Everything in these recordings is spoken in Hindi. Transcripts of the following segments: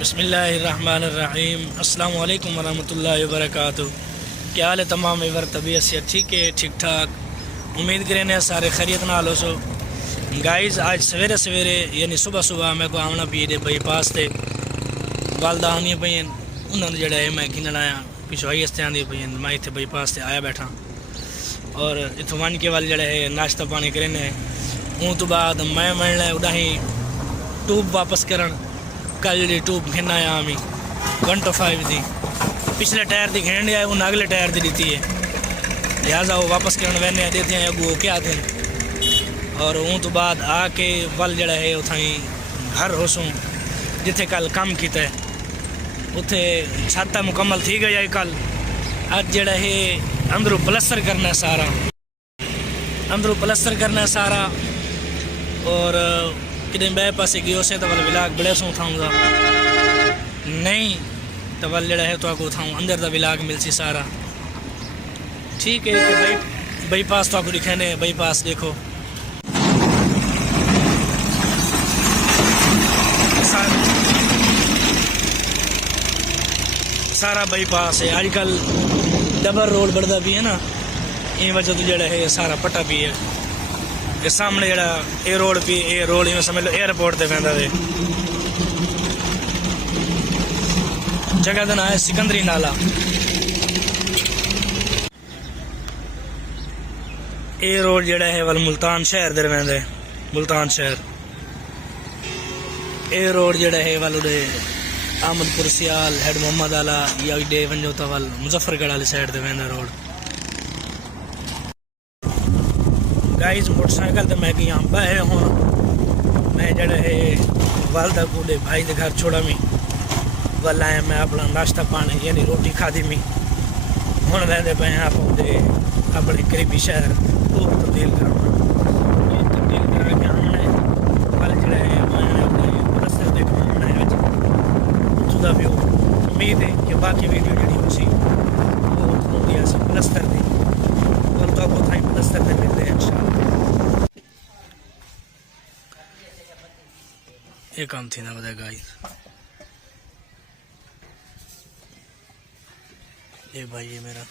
बिस्मिल्लाहिर्रहमानिर्रहीम। अस्सलाम वालेकुम वरहमतुल्लाहि वबरकातुहू। क्या हाल है तमाम एवर तबीयत से ठीक है, ठीक ठाक। उम्मीद करें सारे खैरियत नाल हो सो। गाइस आज सवेरे सवेरे यानी सुबह सुबह मेरे को आना पी दे बाईपास से वालदा आनी पई उन्होंने जड़ा है मैं गिनन आया पिछवाई आस्ते आँदी पई मैं इतने बाईपास से आया बैठा और इतों वन के वाल जड़ा है नाश्ता पानी करें उन तो बाद मैं मिलना उड़ा ही ट्यूब वापस करन कल जी ट्यूब घिन आया हमी 125 दी पिछले टायर की घिन आया उन्हें अगले टायर की दी है लिहाजा वो वापस करने वहने देते हैं अगू क्या थे और उन तो बाद आके वल जड़ा है उथाई घर होसूँ जिथे कल काम किया उथे छत मुकम्मल थी गई कल अज जड़ा है अंदरों प्लस्तर करना सारा अंदरों प्लस्तर करना सारा और कि बे पासे गयो से तो वाल विलाग बड़े सो उठाऊँगा नहीं तो वाल जड़ा है तो आपको उठाऊँ अंदर का विलाग मिलसी सारा ठीक है। तो बाईपास तो आपको दिखाने बाईपास देखो सारा बाईपास है आजकल डबल रोड बढ़ता भी है ना इन वजह तो जड़ा है सारा पट्टा भी है ये सामने जड़ा ए रोड भी ए रोड में समझ लो एयरपोर्ट से पैदा है जगह का नाम है सिकंदरी नाला ए रोड जड़ा है वाल मुल्तान शहर दे रवेंदे मुल्तान शहर ए रोड जड़ा है वाल उड़े अहमदपुर सियाल हेड मोहम्मद आला या डे वंजो तो वाल मुजफ्फरगढ़ वाली साइड दे वेंदा रोड। गाइस मोटरसाइकिल तो मैं यहाँ बहे हूँ मैं जड़ा है वालदा कूड़े भाई के घर छोड़ा मी वाल आया मैं अपना नाश्ता पानी यानी रोटी खाधी मी हूँ वेंदे पे आप अपने करीबी शहर वो तब्दील करना तब्दील करा के हमने वाल जड़ा है मैंने अपने प्लस्तर देखा हमने अज जुदा भी उम्मीद है कि बाकी वीडियो जी उसी वो होती है प्लस्तर की कल तो आपको थाई प्लस्तर में मिलते हैं इंशाल्लाह। ये काम थी ना बता गाइस ये भाई ये मेरा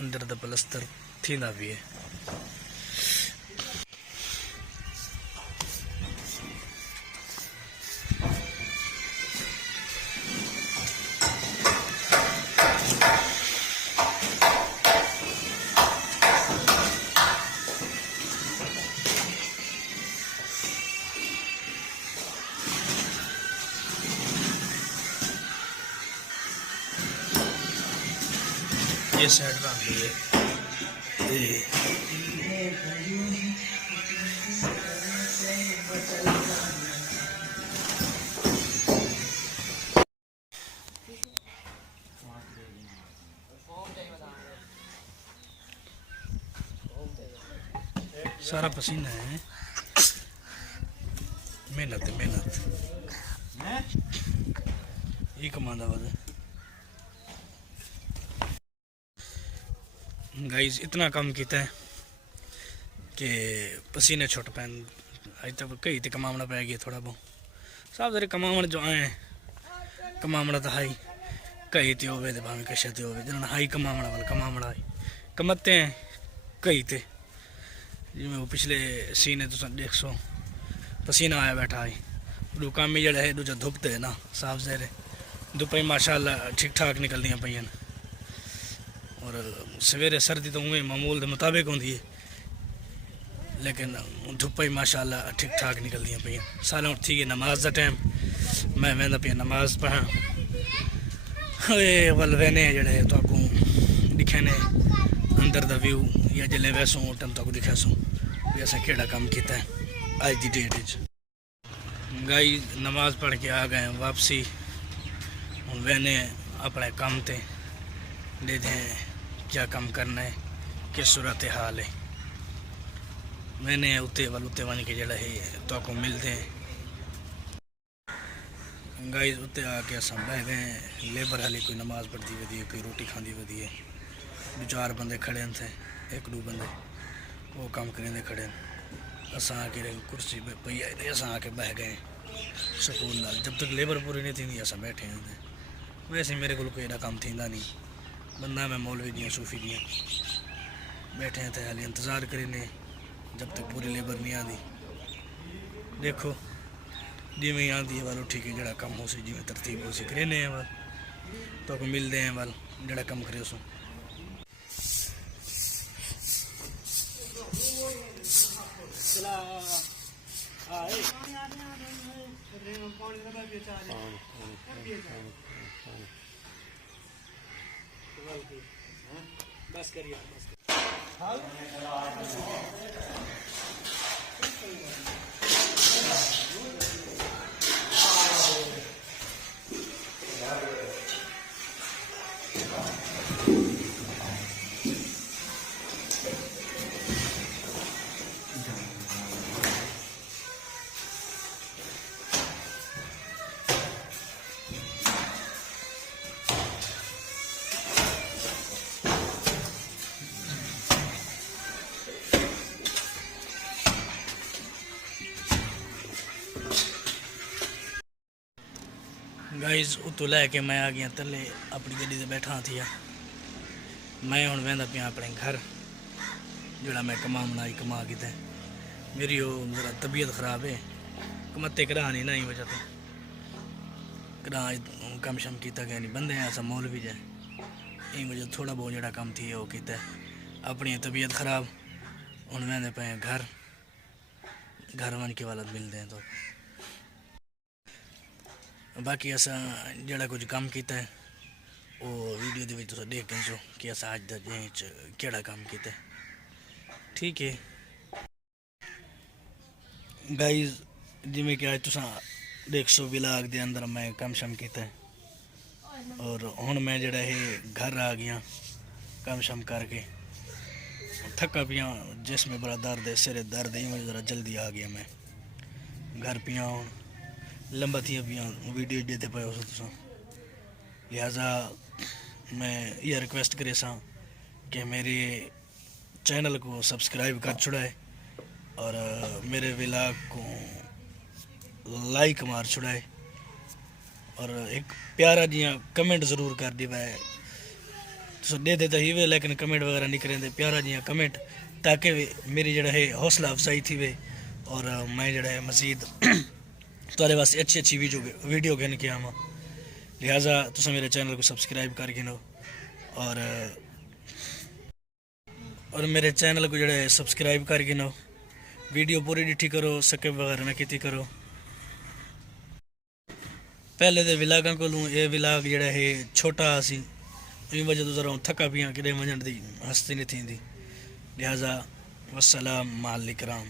अंदर द प्लस्तर थी ना भी है ये साइड रख ली सारा पसीना है मेहनत मेहनत ये कमांदा वाला गाइस इतना कम किया है कि पसीने छुट पैन अज तक कई तो कमावना पै गया थोड़ा बहुत सब तेरे कमावन जो आए कमावना तो हाई कई तो होवे भावें कशे तो होवे जिन्होंने हाई कमावना वाल कमावना हाई कमाते हैं कई तो जिमें वो पिछले सीने तो देख सो पसीना आया बैठा है दू काम ही जड़ा है दूजा धुपते है ना साफ जहरे धुपाई माशाल्लाह ठीक ठाक निकल दी पई और सवेरे सर्दी तो उमें मामूल के मुताबिक होंगी है लेकिन धुप्पा ही माशाल्लाह ठीक ठाक निकल दी पई साल थी गई नमाज का टाइम मैं वह पे नमाज पढ़ा वल वहने जड़े तो आपको दिखे ने अंदर का व्यू या जिले वैसों टाइम तो दिखा सो भी अस केड़ा काम किया है अज की डेट गाई नमाज पढ़ के आ गए वापसी हूँ वहने अपने काम ते दे दें क्या काम करना है किस सूरत हाल है मैंने उत्ते वाल उत्ते वन के जड़ा है तो आपको मिलते हैं गाइस उत्ते आके अस बह गए लेबर हाली कोई नमाज पढ़ती वधी है कोई रोटी खाती वधी है दो चार बंदे खड़े थे एक दो बंदे वो काम करेंदे खड़े असां आके कुर्सी पे पई आहे असां आके बह गए सुकून नाल। जब तक लेबर पूरी नहीं थी असां बैठे हैं। वैसे मेरे को कोई एडा काम थींदा नहीं, बंदा मैं मौलवी दियाँ सूफी दियाँ बैठे हैं तो हाली इंतज़ार करें जब तक पूरी लेबर नहीं आती। देखो जिमें आती है वाल उठी के जड़ा कम हो सी जिमें तरतीब हो सी करें वाल तो मिलते हैं वाल जड़ा कम करे सो। बस करिए गाइज उतो लैके मैं आ गया थले अपनी गड्डी से बैठा थी। मैं हूँ वहदा पिया अपने घर जोड़ा मैं कमा बनाई कमा के मेरी वो जरा तबीयत ख़राब है कमत्ते करा नहीं ना ही वजह तो करा कम शम किया गया नहीं बंदे ऐसा मोल भी जाए यही वजह थोड़ा बहुत जोड़ा कम थी वो किया अपनी तबीयत ख़राब हूँ वहदे पे घर वन के वाला मिलते हैं। तो बाकी असा जड़ा कुछ काम किया है वो वीडियो दे तुम देख सो कि अस अज दिन केड़ा काम किया। ठीक है गाइज जिमें कि अज तुस देख सो विलाग दे अंदर मैं कम शम किया और हुण मैं जड़ा है घर आ गया कम शम करके थका पिया जिसमें बड़ा दर्द है सिर दर्द है मुझे ज़रा जल्दी आ गया मैं घर पिया हूँ लंबा थी पिया वीडियो देते पे हो तुम। लिहाजा मैं ये रिक्वेस्ट करे सा कि मेरे चैनल को सब्सक्राइब कर छुड़ाए और मेरे व्लॉग को लाइक मार छुड़ाए और एक प्यारा जिया कमेंट ज़रूर कर दी वै तो दे देता ही वे लेकिन कमेंट वगैरह नहीं करें प्यारा जिया कमेंट ताकि मेरी जड़ा है हौसला अफजाई थी वे और मैं जड़ा है मज़ीद तुहारे वास्ते अच्छी वीडियो कहने के आवा। लिहाजा तुम मेरे चैनल को सब्सक्राइब कर गिनो और मेरे चैनल को जड़ा है सब्सक्राइब कर गिनो वीडियो पूरी डिठी करो स्किप वगैरह ना की करो। पहले तो विलागा को ये विलाग जड़ा है छोटा सी इन वजह तो जरा थका पिया कि वजन की हस्ती नहीं थी। लिहाजा वस्सलाम माल इकराम।